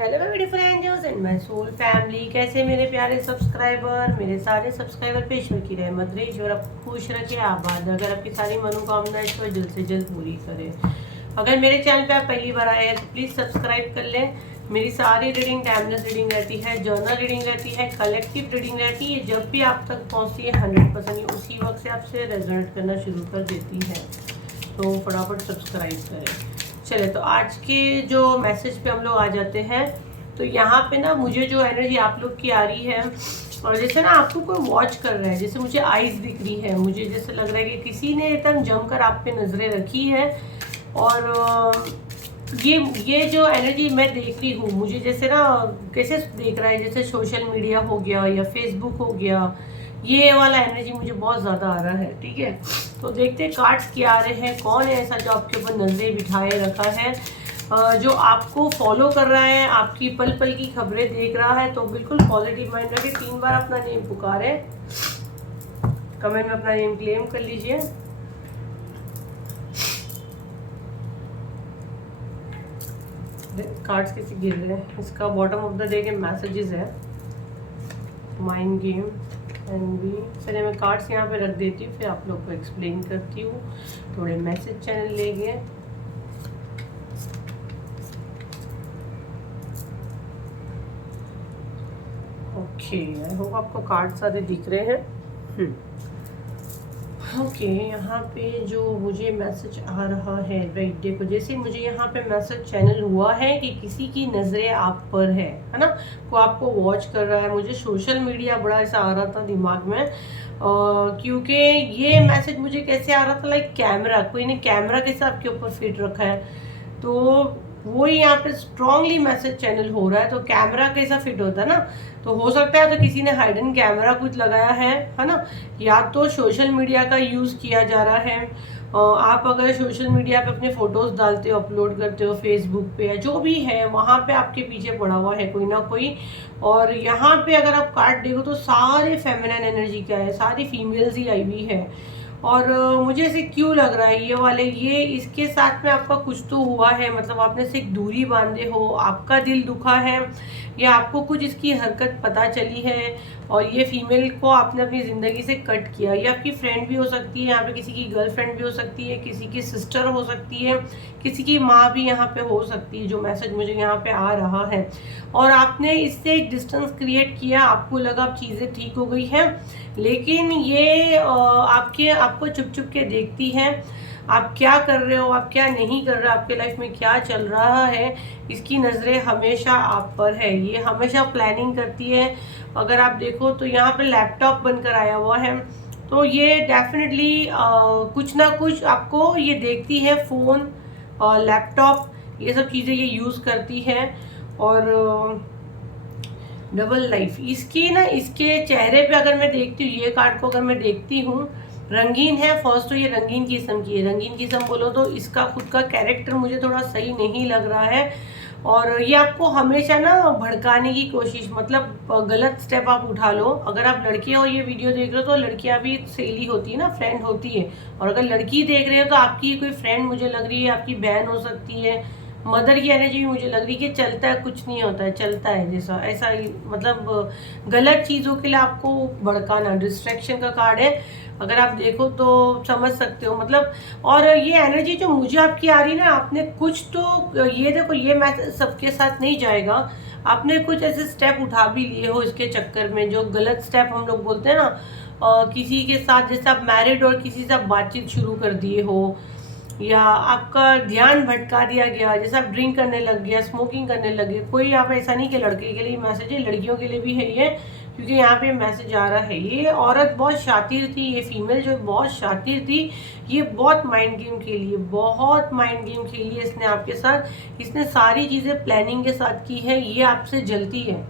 Hello मेरे friends and my soul family, कैसे मेरे प्यारे सब्सक्राइबर, मेरे सारे सब्सक्राइबर पे ईश्वर की रहमत रहे। ईश्वर आपको खुश रखे, आबाद, अगर आपकी सारी मनोकामनाएं ईश्वर जल्द से जल्द पूरी करे। अगर मेरे चैनल पे आप पहली बार आए हैं तो प्लीज़ सब्सक्राइब कर लें। मेरी सारी रीडिंग टाइमलेस रीडिंग रहती है, जर्नल रीडिंग रहती है, कलेक्टिव रीडिंग रहती है। जब भी आप तक पहुँचती है 100% ये उसी वक्त से आपसे रेजोनेट करना शुरू कर देती है, तो फटाफट सब्सक्राइब करें। चले तो आज के जो मैसेज पे हम लोग आ जाते हैं। तो यहाँ पे ना मुझे जो एनर्जी आप लोग की आ रही है, और जैसे ना आपको कोई वॉच कर रहा है, जैसे मुझे आइज दिख रही है, मुझे जैसे लग रहा है कि किसी ने एकदम जमकर आप पे नज़रें रखी है। और ये जो एनर्जी मैं देख रही हूँ, मुझे जैसे ना कैसे देख रहा है, जैसे सोशल मीडिया हो गया या फेसबुक हो गया, ये वाला एनर्जी मुझे बहुत ज़्यादा आ रहा है। ठीक है, तो देखते हैं कार्ड्स क्या आ रहे हैं, कौन है ऐसा जो आपके ऊपर नजरें बिठाए रखा है, जो आपको फॉलो कर रहा है, आपकी पल पल की खबरें देख रहा है। तो बिल्कुल पॉजिटिव माइंड रखे, 3 बार अपना नेम पुकारे, कमेंट में अपना नेम क्लेम कर लीजिए। कार्ड्स कैसे गिर रहे हैं, इसका बॉटम ऑफ द डे के मैसेजेस है। माइंड गेम एंड भी चलिए मैं कार्ड्स यहाँ पे रख देती हूँ, फिर आप लोग को एक्सप्लेन करती हूँ। थोड़े मैसेज चैनल ले गए। ओके, आई होप आपको कार्ड सारे दिख रहे हैं। ओके, यहाँ पे जो मुझे मैसेज आ रहा है, राइट, देखो जैसे मुझे यहाँ पे मैसेज चैनल हुआ है कि किसी की नज़रें आप पर है ना, वो आपको वॉच कर रहा है। मुझे सोशल मीडिया बड़ा ऐसा आ रहा था दिमाग में, क्योंकि ये मैसेज मुझे कैसे आ रहा था, लाइक कैमरा, कोई ने कैमरा कैसे आपके ऊपर फिट रखा है, तो वो ही यहाँ पे स्ट्रांगली मैसेज चैनल हो रहा है। तो कैमरा कैसा फिट होता है ना, तो हो सकता है तो किसी ने हाइडन कैमरा कुछ लगाया है ना, या तो सोशल मीडिया का यूज़ किया जा रहा है। आप अगर सोशल मीडिया पे अपने फ़ोटोज़ डालते हो, अपलोड करते हो फेसबुक पे या जो भी है, वहाँ पे आपके पीछे पड़ा हुआ है कोई ना कोई। और यहाँ पे अगर आप कार्ड देखो तो सारे फेमिनिन एनर्जी का है, सारी फीमेल्स ही आई हुई है। और मुझे ऐसे क्यों लग रहा है ये वाले, ये इसके साथ में आपका कुछ तो हुआ है, मतलब आपने से एक दूरी बांधे हो, आपका दिल दुखा है, या आपको कुछ इसकी हरकत पता चली है और ये फीमेल को आपने अपनी ज़िंदगी से कट किया। ये आपकी फ्रेंड भी हो सकती है, यहाँ पे किसी की गर्लफ्रेंड भी हो सकती है, किसी की सिस्टर हो सकती है, किसी की माँ भी यहाँ पे हो सकती है, जो मैसेज मुझे यहाँ पे आ रहा है। और आपने इससे एक डिस्टेंस क्रिएट किया, आपको लगा अब चीज़ें ठीक हो गई हैं, लेकिन ये आपको चुप चुप के देखती है, आप क्या कर रहे हो, आप क्या नहीं कर रहे हो, आपके लाइफ में क्या चल रहा है, इसकी नज़रें हमेशा आप पर है। ये हमेशा प्लानिंग करती है। अगर आप देखो तो यहाँ पे लैपटॉप बनकर आया हुआ है, तो ये डेफिनेटली कुछ ना कुछ आपको ये देखती है, फ़ोन और लैपटॉप ये सब चीज़ें ये यूज़ करती है। और डबल लाइफ इसकी ना, इसके चेहरे पे अगर मैं देखती हूँ, ये कार्ड को अगर मैं देखती हूँ, रंगीन है। फर्स्ट तो ये रंगीन किस्म की है, रंगीन किस्म बोलो तो इसका खुद का कैरेक्टर मुझे थोड़ा सही नहीं लग रहा है। और ये आपको हमेशा ना भड़काने की कोशिश, मतलब गलत स्टेप आप उठा लो। अगर आप लड़के हो ये वीडियो देख रहे हो तो लड़कियां भी सहेली होती है ना, फ्रेंड होती है। और अगर लड़की देख रहे हो तो आपकी कोई फ्रेंड मुझे लग रही है, आपकी बहन हो सकती है, मदर की एनर्जी भी मुझे लग रही है कि चलता है, कुछ नहीं होता है, चलता है जैसा, ऐसा ही, मतलब गलत चीज़ों के लिए आपको भड़काना, डिस्ट्रैक्शन का कार्ड है। अगर आप देखो तो समझ सकते हो, मतलब। और ये एनर्जी जो मुझे आपकी आ रही है ना, आपने कुछ तो, ये देखो ये मैसेज सबके साथ नहीं जाएगा, आपने कुछ ऐसे स्टेप उठा भी लिए हो इसके चक्कर में, जो गलत स्टेप हम लोग बोलते हैं ना, किसी के साथ जैसे आप मैरिड और किसी से आप बातचीत शुरू कर दिए हो, या आपका ध्यान भटका दिया गया, जैसे आप ड्रिंक करने लग गया, स्मोकिंग करने लगे। कोई यहाँ पे ऐसा नहीं कि लड़के के लिए मैसेज है, लड़कियों के लिए भी है ये, क्योंकि यहाँ पे मैसेज आ रहा है। ये औरत बहुत शातिर थी, ये फीमेल जो बहुत शातिर थी, ये बहुत माइंड गेम खेली है, बहुत माइंड गेम खेली है इसने आपके साथ। इसने सारी चीज़ें प्लानिंग के साथ की है, ये आपसे जलती है,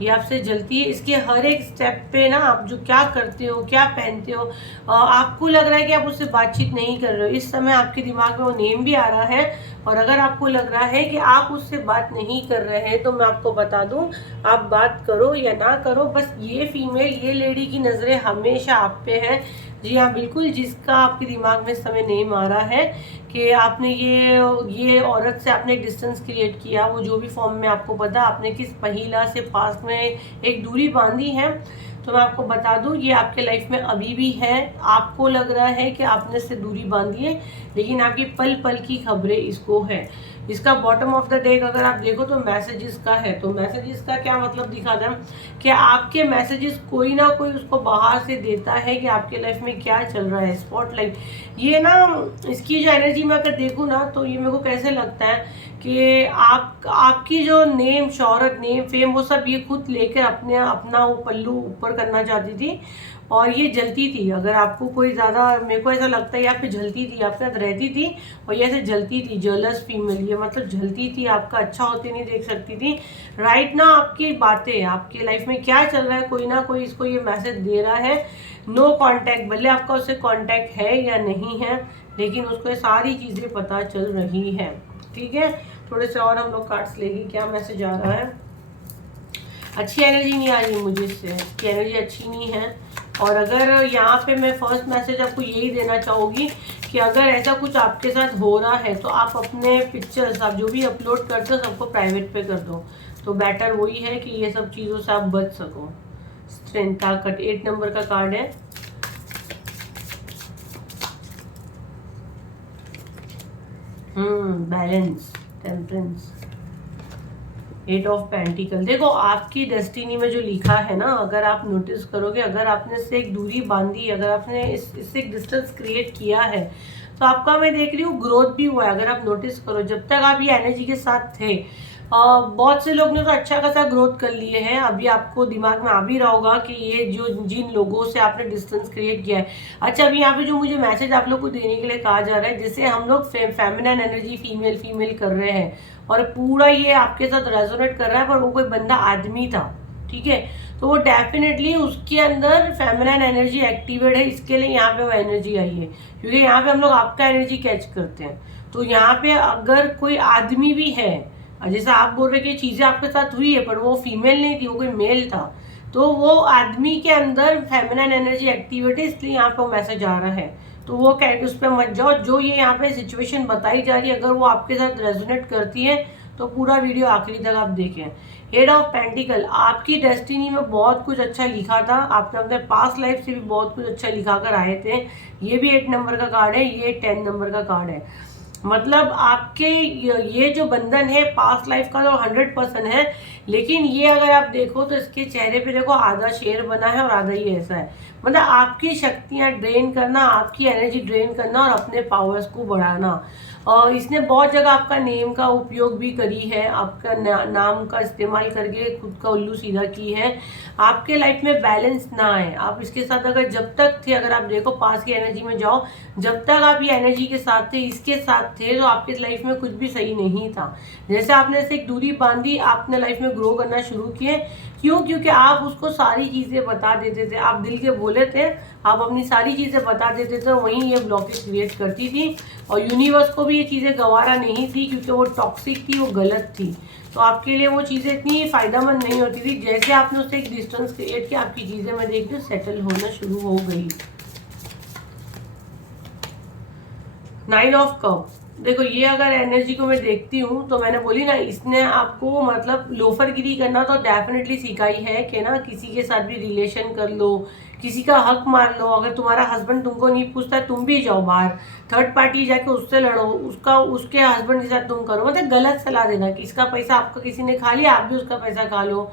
ये आपसे जलती है। इसके हर एक स्टेप पे ना, आप जो क्या करते हो, क्या पहनते हो, आपको लग रहा है कि आप उससे बातचीत नहीं कर रहे हो। इस समय आपके दिमाग में वो नेम भी आ रहा है, और अगर आपको लग रहा है कि आप उससे बात नहीं कर रहे हैं तो मैं आपको बता दूं, आप बात करो या ना करो, बस ये फीमेल, ये लेडी की नज़रें हमेशा आप पे है। जी हाँ, बिल्कुल, जिसका आपके दिमाग में इस समय नेम आ रहा है कि आपने ये औरत से आपने डिस्टेंस क्रिएट किया, वो जो भी फॉर्म में आपको पता, आपने किस महिला से पास में एक दूरी बांधी है, तो मैं आपको बता दूं ये आपके लाइफ में अभी भी है। आपको लग रहा है कि आपने इससे दूरी बांधी है, लेकिन आपकी पल पल की खबरें इसको है। इसका बॉटम ऑफ द डेक अगर आप देखो तो मैसेजेस का है। तो मैसेजेस का क्या मतलब दिखाता है कि आपके मैसेजेस कोई ना कोई उसको बाहर से देता है कि आपके लाइफ में क्या चल रहा है। स्पॉटलाइट, ये ना, इसकी जो एनर्जी मैं अगर देखूँ ना तो ये मेरे को कैसे लगता है कि आपकी जो नेम, शोहरत, नेम, फेम, वो सब ये खुद लेकर अपना वो पल्लू ऊपर करना चाहती थी और ये जलती थी। अगर आपको कोई ज़्यादा, मेरे को ऐसा लगता है यहाँ पे जलती थी, आपके साथ रहती थी और ये ऐसे जलती थी। जलस फीमेल, ये मतलब जलती थी, आपका अच्छा होते नहीं देख सकती थी। राइट ना, आपकी बातें, आपके लाइफ में क्या चल रहा है, कोई ना कोई इसको ये मैसेज दे रहा है। नो कांटेक्ट, भले आपका उससे कांटेक्ट है या नहीं है, लेकिन उसको ये सारी चीज़ें पता चल रही है। ठीक है, थोड़े से और हम लोग कार्ड्स लेंगे, क्या मैसेज आ रहा है। अच्छी एनर्जी नहीं आ रही मुझे इससे, इसकी एनर्जी अच्छी नहीं है। और अगर यहाँ पे मैं फर्स्ट मैसेज आपको यही देना चाहूँगी कि अगर ऐसा कुछ आपके साथ हो रहा है तो आप अपने पिक्चर्स, आप जो भी अपलोड करते हो सबको प्राइवेट पे कर दो, तो बेटर वही है कि ये सब चीज़ों से आप बच सको। स्ट्रेंथ, ताकत, 8 नंबर का कार्ड है। Balance, temperance, 8 of pentacle. देखो, आपकी डेस्टिनी में जो लिखा है ना, अगर आप नोटिस करोगे, अगर आपने इससे एक दूरी बांधी, अगर आपने इससे एक डिस्टेंस क्रिएट किया है, तो आपका, मैं देख रही हूँ, ग्रोथ भी हुआ है। अगर आप नोटिस करो, जब तक आप ये एनर्जी के साथ थे, बहुत से लोग ने तो अच्छा खासा ग्रोथ कर लिए हैं। अभी आपको दिमाग में आ भी रहा होगा कि ये जो जिन लोगों से आपने डिस्टेंस क्रिएट किया है। अच्छा, अभी यहाँ पे जो मुझे मैसेज आप लोग को देने के लिए कहा जा रहा है, जिससे हम लोग फेमिनिन एनर्जी, फीमेल फीमेल कर रहे हैं और पूरा ये आपके साथ रेजोनेट कर रहा है, पर वो कोई बंदा आदमी था, ठीक है, तो वो डेफिनेटली उसके अंदर फेमिनिन एनर्जी एक्टिवेट है, इसके लिए यहाँ पे वो एनर्जी आई है, क्योंकि यहाँ पे हम लोग आपका एनर्जी कैच करते हैं। तो यहाँ पे अगर कोई आदमी भी है, जैसा आप बोल रहे कि चीज़ें आपके साथ हुई है, पर वो फीमेल नहीं थी, वो कोई मेल था, तो वो आदमी के अंदर फेमिनिन एनर्जी एक्टिवेट है, इसलिए यहाँ पे वो मैसेज आ रहा है। तो वो कैट उस पर मत जाओ। जो ये यहाँ पे सिचुएशन बताई जा रही है, अगर वो आपके साथ रेजोनेट करती है तो पूरा वीडियो आखिरी तक आप देखें। हेड ऑफ पेंटिकल, आपकी डेस्टिनी में बहुत कुछ अच्छा लिखा था, आपने अपने पास्ट लाइफ से भी बहुत कुछ अच्छा लिखा कर आए थे। ये भी 8 नंबर का कार्ड है, ये 10 नंबर का कार्ड है। मतलब आपके ये जो बंधन है पास्ट लाइफ का, तो 100% है, लेकिन ये अगर आप देखो तो इसके चेहरे पे देखो, आधा शेर बना है और आधा ही ऐसा है। मतलब आपकी शक्तियाँ ड्रेन करना, आपकी एनर्जी ड्रेन करना और अपने पावर्स को बढ़ाना। और इसने बहुत जगह आपका नेम का उपयोग भी करी है, आपका नाम का इस्तेमाल करके खुद का उल्लू सीधा की है। आपके लाइफ में बैलेंस ना है, आप इसके साथ अगर जब तक थे, अगर आप देखो पास की एनर्जी में जाओ, जब तक आप ये एनर्जी के साथ थे, इसके साथ थे, तो आपके लाइफ में कुछ भी सही नहीं था। जैसे आपने इससे एक दूरी बांधी, आपने लाइफ में ग्रो करना शुरू किए। क्यों? क्योंकि आप उसको सारी चीज़ें बता देते थे, आप दिल के बोले थे, आप अपनी सारी चीज़ें बता देते थे, वहीं ये ब्लॉकेज क्रिएट करती थी। और यूनिवर्स को भी ये चीज़ें गवारा नहीं थी, क्योंकि वो टॉक्सिक थी, वो गलत थी। तो आपके लिए वो चीज़ें इतनी फ़ायदेमंद नहीं होती थी। जैसे आपने उससे एक डिस्टेंस क्रिएट किया, आपकी चीज़ें मैं देखती हूँ सेटल होना शुरू हो गई। 9 ऑफ कप, देखो ये अगर एनर्जी को मैं देखती हूँ तो मैंने बोली ना, इसने आपको मतलब लोफरगिरी करना तो डेफिनेटली सिखाई है कि ना, किसी के साथ भी रिलेशन कर लो, किसी का हक मार लो। अगर तुम्हारा हस्बैंड तुमको नहीं पूछता, तुम भी जाओ बाहर, थर्ड पार्टी जाके उससे लड़ो, उसके हस्बैंड के साथ तुम करो। मतलब गलत सलाह देना कि इसका पैसा आपका किसी ने खा लिया, आप भी उसका पैसा खा लो।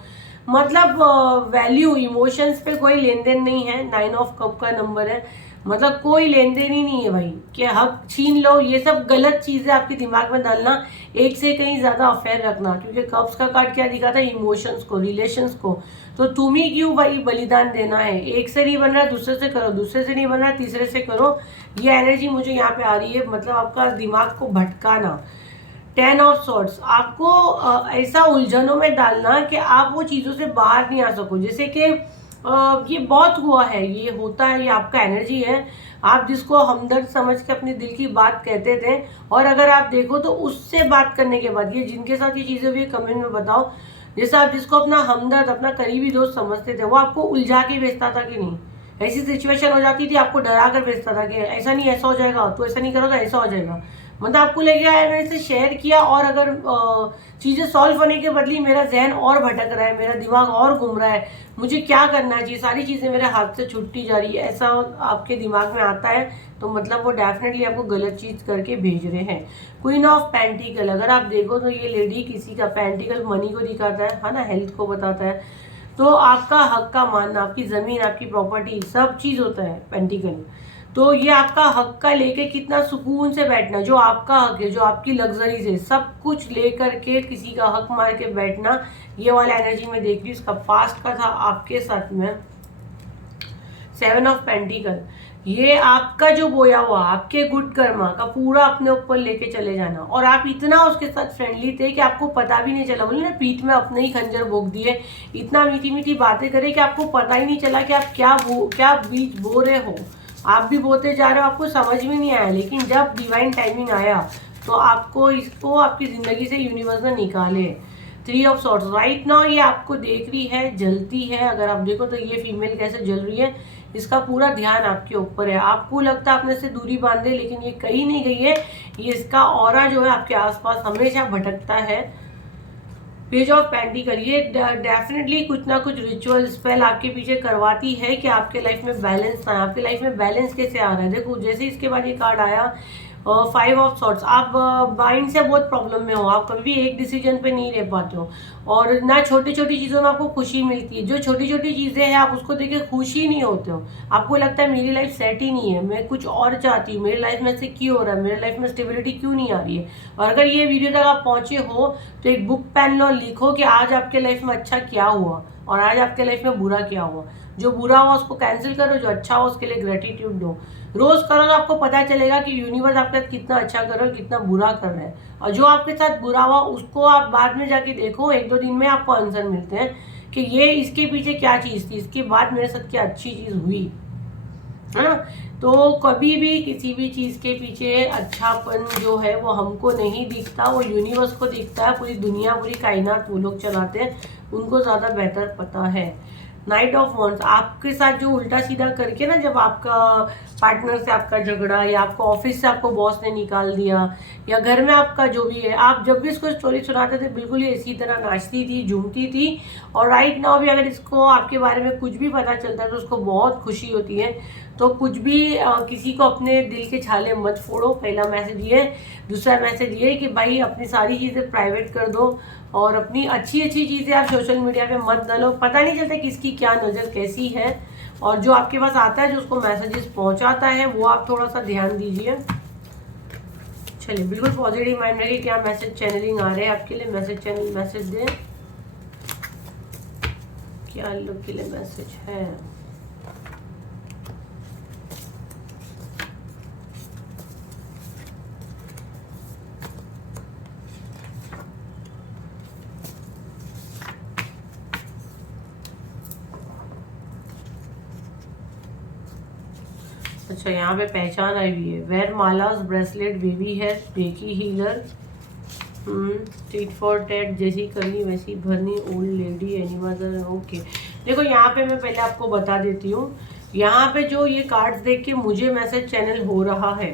मतलब वैल्यू, इमोशंस पे कोई लेन देन नहीं है। 9 ऑफ कप का नंबर है, मतलब कोई लेन देन ही नहीं है भाई, कि हक छीन लो, ये सब गलत चीज़ें आपके दिमाग में डालना, एक से कहीं ज़्यादा अफेयर रखना। क्योंकि कप्स का कार्ड क्या दिखा था? इमोशंस को, रिलेशंस को। तो तुम ही क्यों भाई बलिदान देना है? एक से नहीं बन रहा दूसरे से करो, दूसरे से नहीं बन रहा तीसरे से करो। ये एनर्जी मुझे यहाँ पे आ रही है, मतलब आपका दिमाग को भटकाना। 10 ऑफ सॉर्ड्स, आपको ऐसा उलझनों में डालना कि आप वो चीज़ों से बाहर नहीं आ सको। जैसे कि ये बहुत हुआ है, ये होता है, ये आपका एनर्जी है। आप जिसको हमदर्द समझ के अपने दिल की बात कहते थे, और अगर आप देखो तो उससे बात करने के बाद, ये जिनके साथ ये चीज़ें हुई कमेंट में बताओ, जैसे आप जिसको अपना हमदर्द अपना करीबी दोस्त समझते थे वो आपको उलझा के भेजता था कि नहीं? ऐसी सिचुएशन हो जाती थी आपको डरा कर भेजता था कि ऐसा नहीं ऐसा हो जाएगा, तो ऐसा नहीं करो तो ऐसा हो जाएगा। मतलब आपको लगे यार मैंने इसे शेयर किया और अगर चीज़ें सॉल्व होने के बदली मेरा जहन और भटक रहा है, मेरा दिमाग और घूम रहा है, मुझे क्या करना चाहिए, सारी चीज़ें मेरे हाथ से छूटती जा रही है, ऐसा आपके दिमाग में आता है, तो मतलब वो डेफिनेटली आपको गलत चीज़ करके भेज रहे हैं। क्वीन ऑफ पेंटिकल, अगर आप देखो तो ये लेडी किसी का पेंटिकल मनी को दिखाता है ना, हेल्थ को बताता है, तो आपका हक का मानना, आपकी ज़मीन, आपकी प्रॉपर्टी, सब चीज़ होता है पेंटिकल। तो ये आपका हक का लेके कितना सुकून से बैठना, जो आपका हक है, जो आपकी लग्जरी से सब कुछ ले करके किसी का हक मार के बैठना, ये वाला एनर्जी में देख रही हूँ। इसका पास्ट का था आपके साथ में 7 ऑफ पेंटिकल, ये आपका जो बोया हुआ आपके गुड कर्मा का पूरा अपने ऊपर लेके चले जाना, और आप इतना उसके साथ फ्रेंडली थे कि आपको पता भी नहीं चला, बोले ना पीठ में अपने ही खंजर भोंक दिए, इतना मीठी मीठी बातें करे कि आपको पता ही नहीं चला कि आप क्या बीज बो रहे हो, आप भी बोते जा रहे हो, आपको समझ में नहीं आया, लेकिन जब डिवाइन टाइमिंग आया तो आपको इसको आपकी ज़िंदगी से यूनिवर्स ने निकाले। 3 ऑफ सॉर्ट्स, राइट नाउ ये आपको देख रही है, जलती है, अगर आप देखो तो ये फीमेल कैसे जल रही है, इसका पूरा ध्यान आपके ऊपर है, आपको लगता है अपने से दूरी बांधे, लेकिन ये कहीं नहीं गई है, ये इसका ऑरा जो है आपके आसपास हमेशा भटकता है। पेज ऑफ पेंटिकल, ये डेफिनेटली कुछ ना कुछ रिचुअल स्पेल आपके पीछे करवाती है कि आपके लाइफ में बैलेंस ना, आपके लाइफ में बैलेंस कैसे आ रहा है। देखो जैसे इसके बाद ये कार्ड आया 5 ऑफ सॉर्ट्स, आप माइंड से बहुत प्रॉब्लम में हो, आप कभी भी एक डिसीजन पे नहीं रह पाते हो, और ना छोटी छोटी चीज़ों में आपको खुशी मिलती है, जो छोटी छोटी चीज़ें हैं आप उसको देख के खुशी नहीं होते हो, आपको लगता है मेरी लाइफ सेट ही नहीं है, मैं कुछ और चाहती हूँ, मेरी लाइफ में से क्यों हो रहा है, मेरी लाइफ में स्टेबिलिटी क्यों नहीं आ रही है। और अगर ये वीडियो तक आप पहुँचे हो तो एक बुक पेन लो, लिखो कि आज आपके लाइफ में अच्छा क्या हुआ और आज आपके लाइफ में बुरा क्या हुआ, जो बुरा हुआ उसको कैंसिल करो, जो अच्छा हुआ उसके लिए ग्रेटिट्यूड दो, रोज करो तो आपको पता चलेगा कि यूनिवर्स आपके साथ कितना अच्छा कर रहा है, कितना बुरा कर रहा है, और जो आपके साथ बुरा हुआ उसको आप बाद में जाके देखो, 1-2 दिन में आपको आंसर मिलते हैं कि ये इसके पीछे क्या चीज़ थी, इसके बाद मेरे साथ क्या अच्छी चीज़ हुई, है ना। तो कभी भी किसी भी चीज़ के पीछे अच्छापन जो है वो हमको नहीं दिखता, वो यूनिवर्स को दिखता है, पूरी दुनिया पूरी कायनात वो लोग चलाते हैं, उनको ज़्यादा बेहतर पता है। नाइट ऑफ वॉन्ड्स, आपके साथ जो उल्टा सीधा करके ना, जब आपका पार्टनर से आपका झगड़ा, या आपको ऑफिस से आपको बॉस ने निकाल दिया, या घर में आपका जो भी है, आप जब भी इसको स्टोरी सुनाते थे बिल्कुल ये इसी तरह नाचती थी, झूमती थी, और राइट नाउ भी अगर इसको आपके बारे में कुछ भी पता चलता है तो उसको बहुत खुशी होती है। तो कुछ भी किसी को अपने दिल के छाले मत फोड़ो, पहला मैसेज ये। दूसरा मैसेज ये कि भाई अपनी सारी चीज़ें प्राइवेट कर दो, और अपनी अच्छी अच्छी चीज़ें आप सोशल मीडिया पे मत डालो, पता नहीं चलता किसकी क्या नज़र कैसी है, और जो आपके पास आता है, जो उसको मैसेजेस पहुंचाता है, वो आप थोड़ा सा ध्यान दीजिए। चलिए बिल्कुल पॉजिटिव माइंड रखिए, क्या मैसेज चैनलिंग आ रहे हैं आपके लिए, मैसेज दें, क्या लोग के लिए मैसेज है। अच्छा यहाँ पे पहचान आई हुई है, वेयर मालास ब्रेसलेट बेबी है, reiki healer, tit for tat, जैसी करनी वैसी भरनी, ओल्ड लेडी, एनिमल। ओके देखो यहाँ पे मैं पहले आपको बता देती हूँ, यहाँ पे जो ये कार्ड्स देख के मुझे मैसेज चैनल हो रहा है,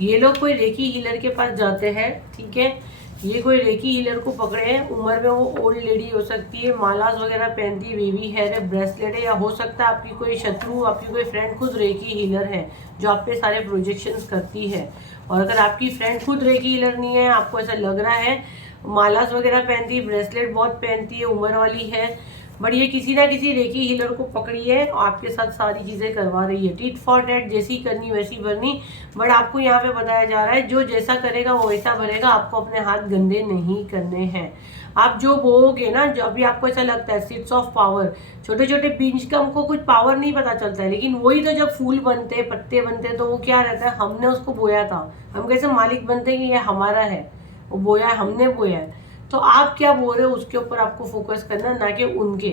ये लोग कोई रेकी हीलर के पास जाते हैं, ठीक है, ये कोई रेकी हीलर को पकड़े हैं, उम्र में वो ओल्ड लेडी हो सकती है, मालास वगैरह पहनती, बेबी हेयर है, ब्रेसलेट है, या हो सकता है आपकी कोई शत्रु, आपकी कोई फ्रेंड खुद रेकी हीलर है जो आप पे सारे प्रोजेक्शंस करती है। और अगर आपकी फ्रेंड खुद रेकी हीलर नहीं है, आपको ऐसा लग रहा है, मालास वगैरह पहनती, ब्रेसलेट बहुत पहनती है, उम्र वाली है, बट ये किसी ना किसी रेकी हीलर को पकड़ी है और आपके साथ सारी चीज़ें करवा रही है, टीट फॉर टैट, जैसी करनी वैसी भरनी। बट आपको यहाँ पे बताया जा रहा है जो जैसा करेगा वो वैसा भरेगा, आपको अपने हाथ गंदे नहीं करने हैं। आप जो बोओगे ना, जो अभी आपको ऐसा लगता है सीड्स ऑफ पावर, छोटे छोटे बीज का हमको कुछ पावर नहीं पता चलता है, लेकिन वही तो जब फूल बनते, पत्ते बनते, तो वो क्या रहता है, हमने उसको बोया था, हम कैसे मालिक बनते हैं कि ये हमारा है, वो बोया है, हमने बोया है। तो आप क्या बोल रहे हो उसके ऊपर आपको फोकस करना, ना कि उनके।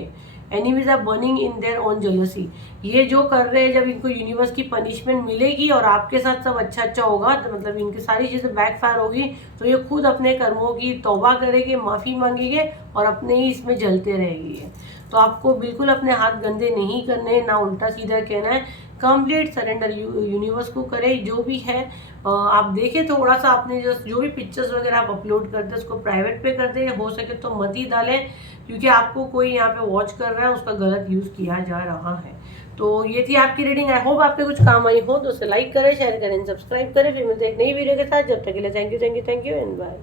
Enemies are burning in their own jealousy. ये जो कर रहे हैं, जब इनको यूनिवर्स की पनिशमेंट मिलेगी और आपके साथ सब अच्छा अच्छा होगा, तो मतलब इनकी सारी चीज़ें बैकफायर होगी, तो ये खुद अपने कर्मों की तौबा करेंगे, माफ़ी मांगेंगे और अपने ही इसमें जलते रहेंगे। तो आपको बिल्कुल अपने हाथ गंदे नहीं करने, ना उल्टा सीधा कहना है, कंप्लीट सरेंडर यूनिवर्स को करें। जो भी है आप देखें थोड़ा सा, आपने जो भी पिक्चर्स वगैरह आप अपलोड करते हैं उसको प्राइवेट पे कर दें, हो सके तो मत ही डालें, क्योंकि आपको कोई यहाँ पे वॉच कर रहा है, उसका गलत यूज़ किया जा रहा है। तो ये थी आपकी रीडिंग। आई होप आपके कुछ काम आई हो, तो उसे लाइक करें, शेयर करें, सब्सक्राइब करें। फिर मिलते हैं एक नई वीडियो के साथ। जब तक के लिए थैंक यू एंड बाय।